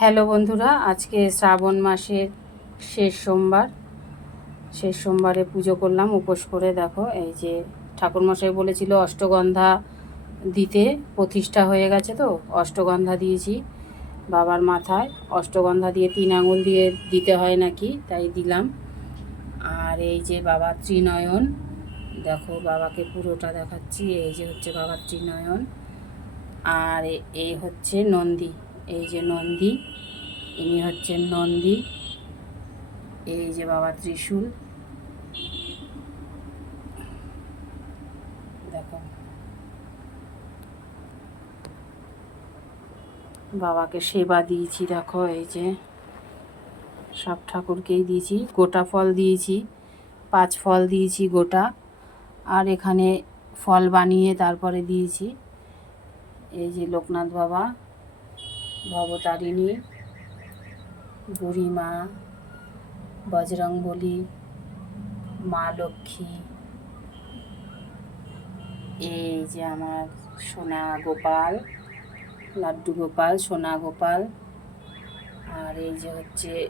Hello বন্ধুরা, আজকে শ্রাবণ মাসের শেষ সোমবার। শেষ সোমবারে পুজো করলাম, উপোস করে দেখো, এই যে ঠাকুরমশাই বলেছিল অষ্টগন্ধা দিতে প্রতিষ্ঠা হয়ে গেছে তো, অষ্টগন্ধা দিয়েছি বাবার মাথায়। অষ্টগন্ধা দিয়ে তিন আঙুল দিয়ে দিতে হয় নাকি, তাই দিলাম। আর এই যে বাবার ত্রিনয়ন, দেখো বাবাকে পুরোটা দেখাচ্ছি, এই যে হচ্ছে বাবার ত্রিনয়ন। আর এই হচ্ছে নন্দী। এই যে নন্দী, ইনি হচ্ছেন নন্দী, এই যে বাবা ত্রিশূল। দেখো। বাবাকে সেবা দিয়েছি, দেখো, এই যে সব ঠাকুরকেই দিয়েছি। গোটা ফল দিয়েছি, পাঁচ ফল দিয়েছি গোটা। আর এখানে ফল বানিয়ে তারপরে দিয়েছি। এই যে লোকনাথ বাবা ভবতারিণী, বুড়িমা, বজরংবলী, মা লক্ষ্মী। এই যে আমার সোনা গোপাল, লাড্ডু গোপাল, সোনা গোপাল। আর এই যে হচ্ছে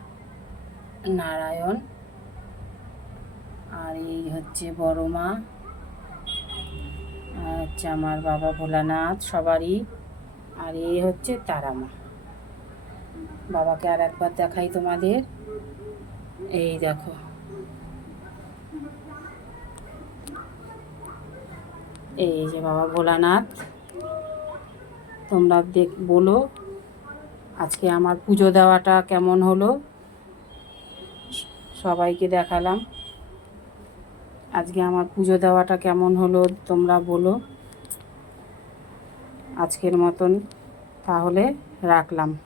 নারায়ণ। আর এই হচ্ছে বড় মা। আর হচ্ছে আমার বাবা ভোলানাথ সবারই। আর এই হচ্ছে তারা মা। বাবাকে আর একবার দেখাই তোমাদের। এই দেখো। এই যে বাবা ভোলানাথ, তোমরা দেখ, বলো, আজকে আমার পুজো দেওয়াটা কেমন হলো? সবাইকে দেখালাম। আজকে আমার পুজো দেওয়াটা কেমন হলো তোমরা বলো। আজকের মতন তাহলে রাখলাম।